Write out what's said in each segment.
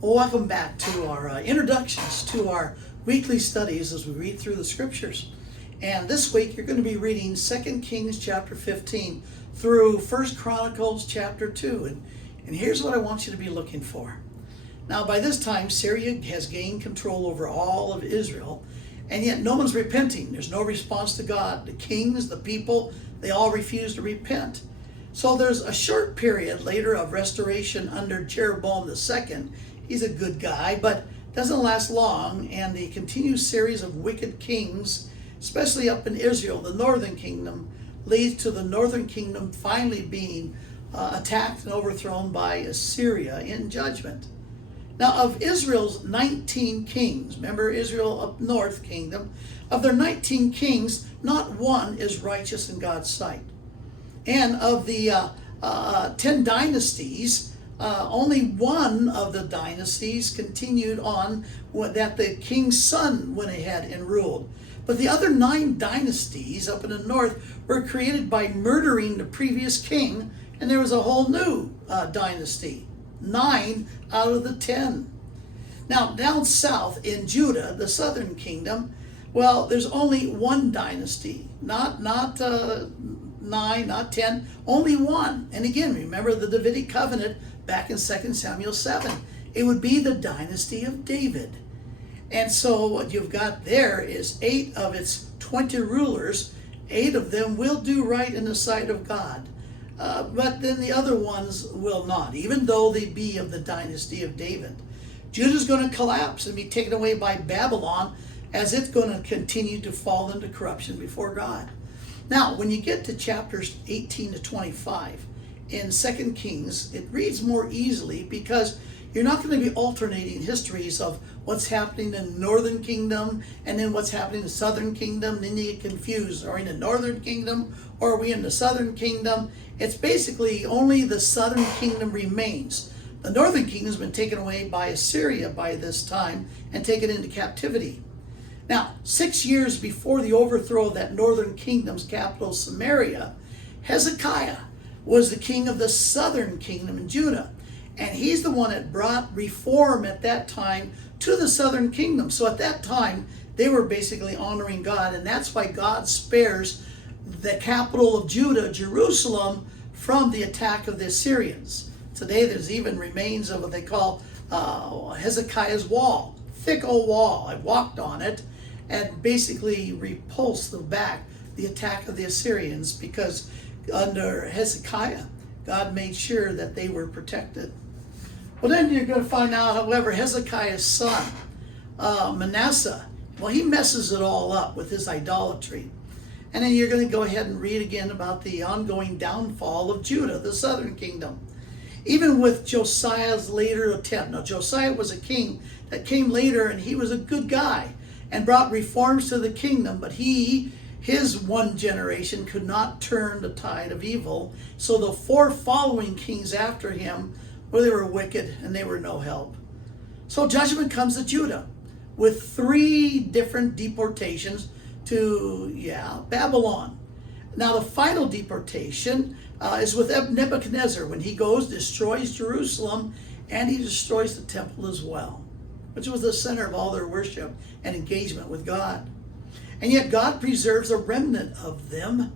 Well, welcome back to our introductions to our weekly studies as we read through the scriptures. And this week you're going to be reading 2 Kings chapter 15 through 1 Chronicles chapter 2. And here's what I want you to be looking for. Now, by this time, Syria has gained control over all of Israel, and yet no one's repenting. There's no response to God. The kings, the people, they all refuse to repent. So there's a short period later of restoration under Jeroboam II. He's a good guy, but doesn't last long, and the continued series of wicked kings, especially up in Israel, the northern kingdom, leads to the northern kingdom finally being attacked and overthrown by Assyria in judgment. Now, of Israel's 19 kings, remember Israel up north kingdom, of their 19 kings, not one is righteous in God's sight. And of the 10 dynasties, only one of the dynasties continued on that the king's son went ahead and ruled. But the other 9 dynasties up in the north were created by murdering the previous king, and there was a whole new dynasty. 9 out of the 10. Now, down south in Judah, the southern kingdom, well, there's only one dynasty, not 9, not 10, only one. And again, remember the Davidic covenant back in 2 Samuel 7. It would be the dynasty of David. And so what you've got there is 8 of its 20 rulers, 8 of them will do right in the sight of God. But then the other ones will not, even though they be of the dynasty of David. Judah's going to collapse and be taken away by Babylon, as it's going to continue to fall into corruption before God. Now, when you get to chapters 18 to 25 in 2 Kings, it reads more easily because you're not going to be alternating histories of what's happening in the northern kingdom and then what's happening in the southern kingdom. Then you get confused. Are we in the northern kingdom or are we in the southern kingdom? It's basically only the southern kingdom remains. The northern kingdom has been taken away by Assyria by this time and taken into captivity. Now, 6 years before the overthrow of that northern kingdom's capital, Samaria, Hezekiah was the king of the southern kingdom in Judah. And he's the one that brought reform at that time to the southern kingdom. So at that time, they were basically honoring God. And that's why God spares the capital of Judah, Jerusalem, from the attack of the Assyrians. Today, there's even remains of what they call Hezekiah's wall. Thick old wall. I walked on it and basically repulsed the attack of the Assyrians, because under Hezekiah, God made sure that they were protected. Well, then you're going to find out, however, Hezekiah's son, Manasseh, well, he messes it all up with his idolatry. And then you're going to go ahead and read again about the ongoing downfall of Judah, the southern kingdom. Even with Josiah's later attempt. Now, Josiah was a king that came later, and he was a good guy and brought reforms to the kingdom, but his one generation could not turn the tide of evil. So the 4 following kings after him, well, they were wicked and they were no help. So judgment comes to Judah with 3 different deportations to Babylon. Now the final deportation is with Nebuchadnezzar, when he goes, destroys Jerusalem, and he destroys the temple as well, which was the center of all their worship and engagement with God. And yet God preserves a remnant of them.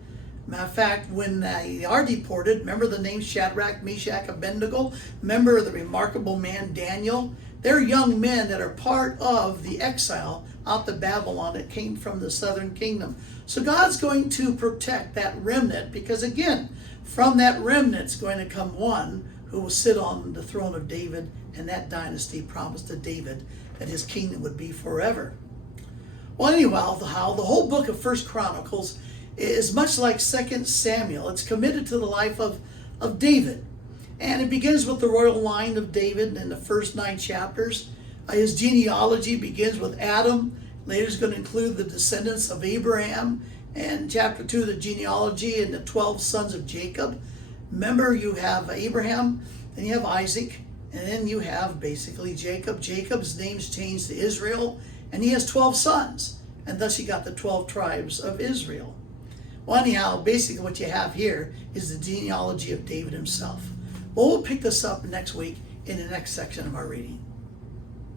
Matter of fact, when they are deported, remember the names Shadrach, Meshach, Abednego? Remember the remarkable man Daniel? They're young men that are part of the exile out to Babylon that came from the southern kingdom. So God's going to protect that remnant, because again, from that remnant's going to come one who will sit on the throne of David, and that dynasty promised to David that his kingdom would be forever. Well, anyhow, the whole book of 1 Chronicles is much like 2 Samuel. It's committed to the life of David. And it begins with the royal line of David in the first 9 chapters. His genealogy begins with Adam. Later is going to include the descendants of Abraham. And chapter 2, the genealogy and the 12 sons of Jacob. Remember, you have Abraham, then you have Isaac, and then you have basically Jacob. Jacob's name's changed to Israel, and he has 12 sons. And thus you got the 12 tribes of Israel. Well, anyhow, basically what you have here is the genealogy of David himself. Well, we'll pick this up next week in the next section of our reading.